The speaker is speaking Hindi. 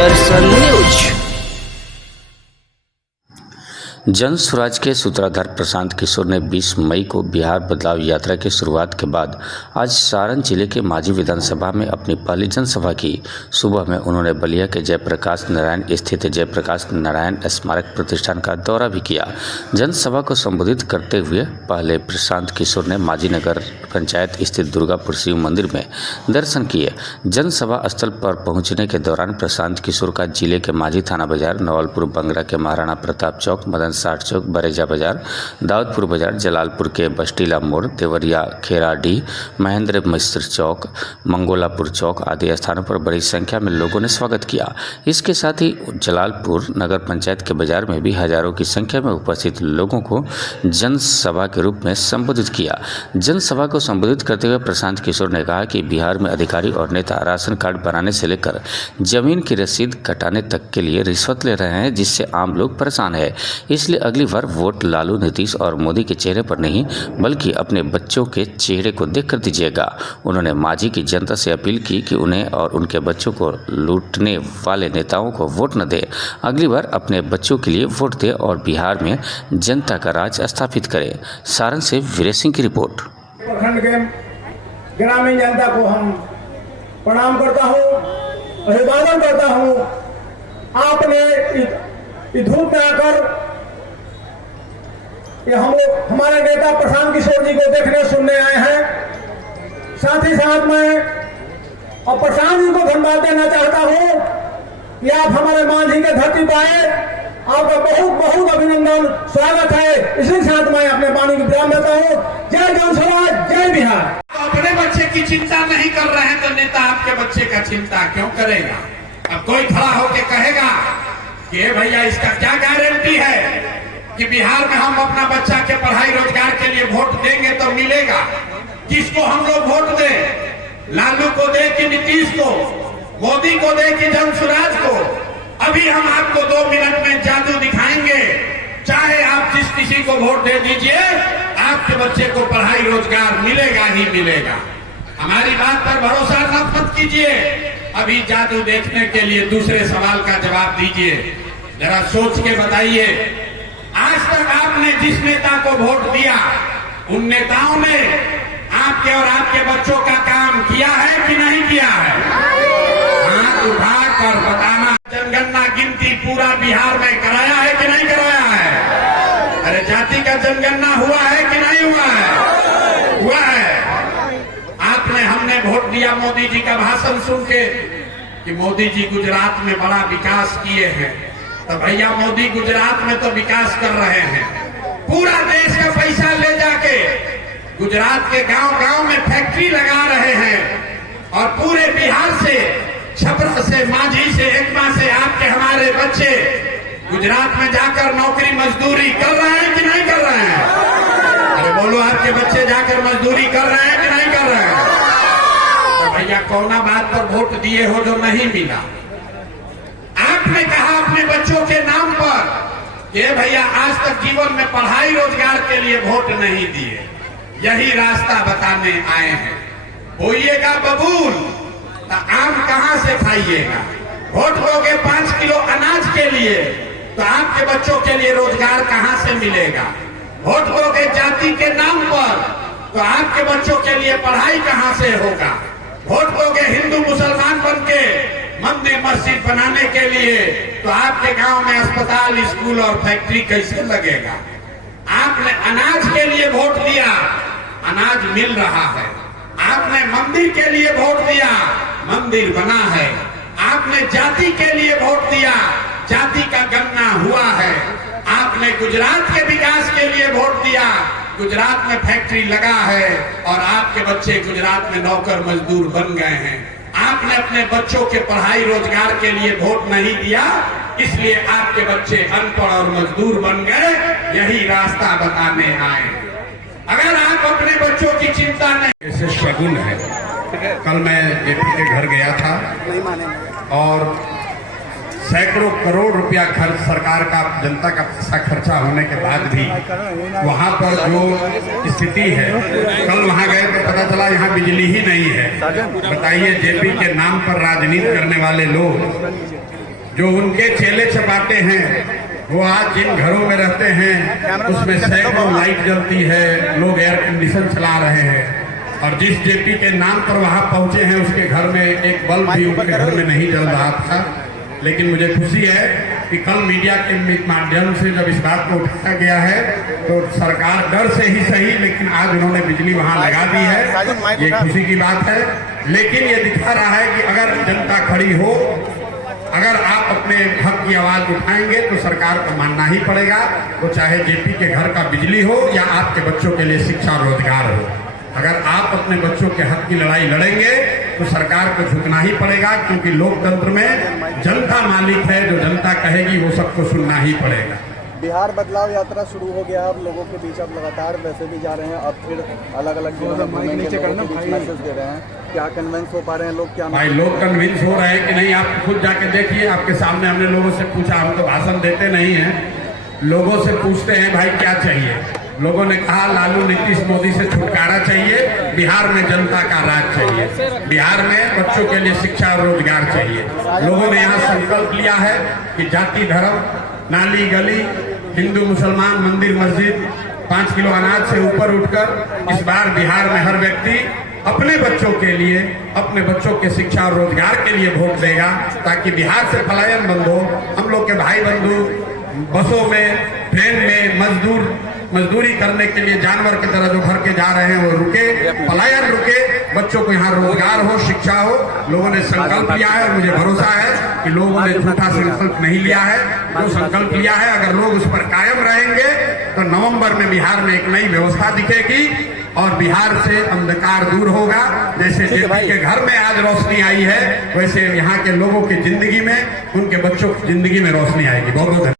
दर्शन न्यूज। जन स्वराज के सूत्रधार प्रशांत किशोर ने 20 मई को बिहार बदलाव यात्रा की शुरुआत के बाद आज सारण जिले के मांझी विधानसभा में अपनी पहली जनसभा की। सुबह में उन्होंने बलिया के जयप्रकाश नारायण स्थित जयप्रकाश नारायण स्मारक प्रतिष्ठान का दौरा भी किया। जनसभा को संबोधित करते हुए पहले प्रशांत किशोर ने मांझी नगर पंचायत स्थित दुर्गापुर शिव मंदिर में दर्शन किए। जनसभा स्थल पर पहुंचने के दौरान प्रशांत किशोर का जिले के मांझी थाना बाजार, नवलपुर बंगरा के महाराणा प्रताप चौक, मदन साठ चौक, बरेजा बाजार, दाऊदपुर बाजार, जलालपुर के बस्टीला मोड़, देवरिया, खेराडी, महेंद्र मिश्र चौक, मंगोलापुर चौक आदि स्थानों पर बड़ी संख्या में लोगों ने स्वागत किया। इसके साथ ही जलालपुर नगर पंचायत के बाजार में भी हजारों की संख्या में उपस्थित लोगों को जनसभा के रूप में संबोधित किया। जनसभा को संबोधित करते हुए प्रशांत किशोर ने कहा कि बिहार में अधिकारी और नेता राशन कार्ड बनाने से लेकर जमीन की रसीद कटाने तक के लिए रिश्वत ले रहे हैं, जिससे आम लोग परेशान है। इसलिए अगली बार वोट लालू, नीतीश और मोदी के चेहरे पर नहीं बल्कि अपने बच्चों के चेहरे को देखकर दीजिएगा। उन्होंने मांझी की जनता से अपील की कि उन्हें और उनके बच्चों को लूटने वाले नेताओं को वोट न दे, अगली बार अपने बच्चों के लिए वोट दे और बिहार में जनता का राज स्थापित करे। सारण से वीरेश सिंह की रिपोर्ट। प्रखंड के ग्रामीण जनता को हम प्रणाम करता हूँ, अभिवादन करता हूँ। आपने धूप में आकर ये हम लोग हमारे नेता प्रशांत किशोर जी को देखने सुनने आए हैं। साथ ही साथ मैं और प्रशांत जी को धन्यवाद देना चाहता हूं कि आप हमारे मांझी के धरती पर आए। आपका बहुत बहुत अभिनंदन, स्वागत है। इसी साथ मैं अपने वाणी की विराम देता हूं। जय जन स्वराज, जय बिहार। अपने बच्चे की चिंता नहीं कर रहे हैं तो नेता आपके बच्चे का चिंता क्यों करेगा? अब कोई खड़ा होकर कहेगा कि भैया इसका क्या गारंटी है कि बिहार में हम अपना बच्चा के पढ़ाई रोजगार के लिए वोट देंगे तो मिलेगा? किसको हम लोग वोट दें? लालू को दे कि नीतीश को, मोदी को दे कि जन स्वराज को? अभी हम आपको 2 मिनट में जादू दिखाएंगे। चाहे आप जिस किसी को वोट दे दीजिए, आपके बच्चे को पढ़ाई रोजगार मिलेगा ही मिलेगा। हमारी बात पर भरोसा मत कीजिए। अभी जादू देखने के लिए दूसरे सवाल का जवाब दीजिए। जरा सोच के बताइए, आज तक आपने जिस नेता को वोट दिया, उन नेताओं ने आपके और आपके बच्चों का काम किया है कि नहीं किया है? हाथ उठाकर बताना। जनगणना गिनती पूरा बिहार में कराया है कि नहीं कराया है? अरे जाति का जनगणना हुआ है कि नहीं हुआ है? हुआ है। आपने हमने वोट दिया मोदी जी का भाषण सुन के कि मोदी जी गुजरात में बड़ा विकास किए हैं। तो भैया मोदी गुजरात में तो विकास कर रहे हैं। पूरा देश का पैसा ले जाके गुजरात के गांव-गांव में फैक्ट्री लगा रहे हैं और पूरे बिहार से, छपरा से, मांझी से, एकमा से आपके हमारे बच्चे गुजरात में जाकर नौकरी मजदूरी कर रहे हैं कि नहीं कर रहे हैं? अरे बोलो, आपके बच्चे जाकर मजदूरी कर रहे हैं कि नहीं कर रहे हैं? तो भैया कौना बात पर वोट दिए हो जो नहीं मिला? आपने कहा अपने बच्चों के नाम पर कि भैया आज तक जीवन में पढ़ाई रोजगार के लिए वोट नहीं दिए, यही रास्ता बताने आए हैं। होइएगा बबूल तो आम कहां से खाइएगा? वोट दोगे 5 किलो अनाज के लिए तो आपके बच्चों के लिए रोजगार कहां से मिलेगा? वोट दोगे जाति के नाम पर तो आपके बच्चों के लिए पढ़ाई कहां से होगा? वोट दोगे हिंदू मुसलमान बन के मंदिर मस्जिद बनाने के लिए तो आपके गांव में अस्पताल, स्कूल और फैक्ट्री कैसे लगेगा? आपने अनाज के लिए वोट दिया, अनाज मिल रहा है। आपने मंदिर के लिए वोट दिया, मंदिर बना है। आपने जाति के लिए वोट दिया, जाति का गणना हुआ है। आपने गुजरात के विकास के लिए वोट दिया, गुजरात में फैक्ट्री लगा है और आपके बच्चे गुजरात में नौकर मजदूर बन गए हैं। आपने अपने बच्चों के पढ़ाई रोजगार के लिए वोट नहीं दिया, इसलिए आपके बच्चे अनपढ़ और मजदूर बन गए। यही रास्ता बताने आए। अगर आप अपने बच्चों की चिंता नहीं, ऐसे शगुन है। कल मैं जेपी के घर गया था और सैकड़ों करोड़ रुपया खर्च सरकार का, जनता का पैसा खर्चा होने के बाद भी वहाँ पर जो स्थिति है, कल वहाँ गए तो पता चला यहाँ बिजली ही नहीं है। बताइए, जेपी के नाम पर राजनीति करने वाले लोग जो उनके चेले चपाटे हैं वो आज जिन घरों में रहते हैं उसमें सैकड़ों लाइट जलती है, लोग एयर कंडीशन चला रहे हैं। और जिस जेपी के नाम पर वहां पहुंचे हैं उसके घर में एक बल्ब भी उनके घर में नहीं जल रहा था। लेकिन मुझे खुशी है कि कल मीडिया के माध्यम से जब इस बात को उठाया गया है तो सरकार डर से ही सही लेकिन आज उन्होंने बिजली वहां लगा दी है, ये खुशी की बात है। लेकिन ये दिखा रहा है कि अगर जनता खड़ी हो, अगर आप अपने हक की आवाज उठाएंगे तो सरकार को मानना ही पड़ेगा, वो चाहे जेपी के घर का बिजली हो या आपके बच्चों के लिए शिक्षा रोजगार हो। अगर आप अपने बच्चों के हक की लड़ाई लड़ेंगे तो सरकार को झुकना ही पड़ेगा, क्योंकि लोकतंत्र में जनता मालिक है, जो जनता कहेगी वो सबको सुनना ही पड़ेगा। बिहार बदलाव यात्रा शुरू हो गया, अब लोगों के बीच आप लगातार वैसे भी जा रहे हैं, अब फिर अलग अलग जिलों में मैसेज दे रहे हैं, क्या कन्विंस हो पा रहे हैं लोग? क्या भाई लोग कन्विंस हो रहे हैं कि नहीं, आप खुद जाके देखिए। आपके सामने हमने लोगों से पूछा, हम तो भाषण देते नहीं हैं, लोगों से पूछते हैं भाई क्या चाहिए। लोगों ने कहा लालू नीतीश मोदी से छुटकारा चाहिए, बिहार में जनता का राज चाहिए, बिहार में बच्चों के लिए शिक्षा और रोजगार चाहिए। लोगों ने यहाँ संकल्प लिया है कि जाति धर्म, नाली गली, हिंदू मुसलमान, मंदिर मस्जिद, 5 किलो अनाज से ऊपर उठकर इस बार बिहार में हर व्यक्ति अपने बच्चों के लिए, अपने बच्चों के शिक्षा और रोजगार के लिए वोट देगा, ताकि बिहार से पलायन बंद हो। हम लोग के भाई बंधु बसों में, ट्रेन में मजदूरी करने के लिए जानवर की तरह जो घर के जा रहे हैं वो रुके, पलायन रुके, बच्चों को यहाँ रोजगार हो, शिक्षा हो। लोगों ने संकल्प लिया है और मुझे भरोसा है कि लोगों ने झूठा संकल्प नहीं लिया है। जो संकल्प लिया है अगर लोग उस पर कायम रहेंगे तो नवंबर में बिहार में एक नई व्यवस्था दिखेगी और बिहार से अंधकार दूर होगा। जैसे जेपी के घर में आज रोशनी आई है, वैसे यहाँ के लोगों की जिंदगी में, उनके बच्चों की जिंदगी में रोशनी आएगी। बहुत बहुत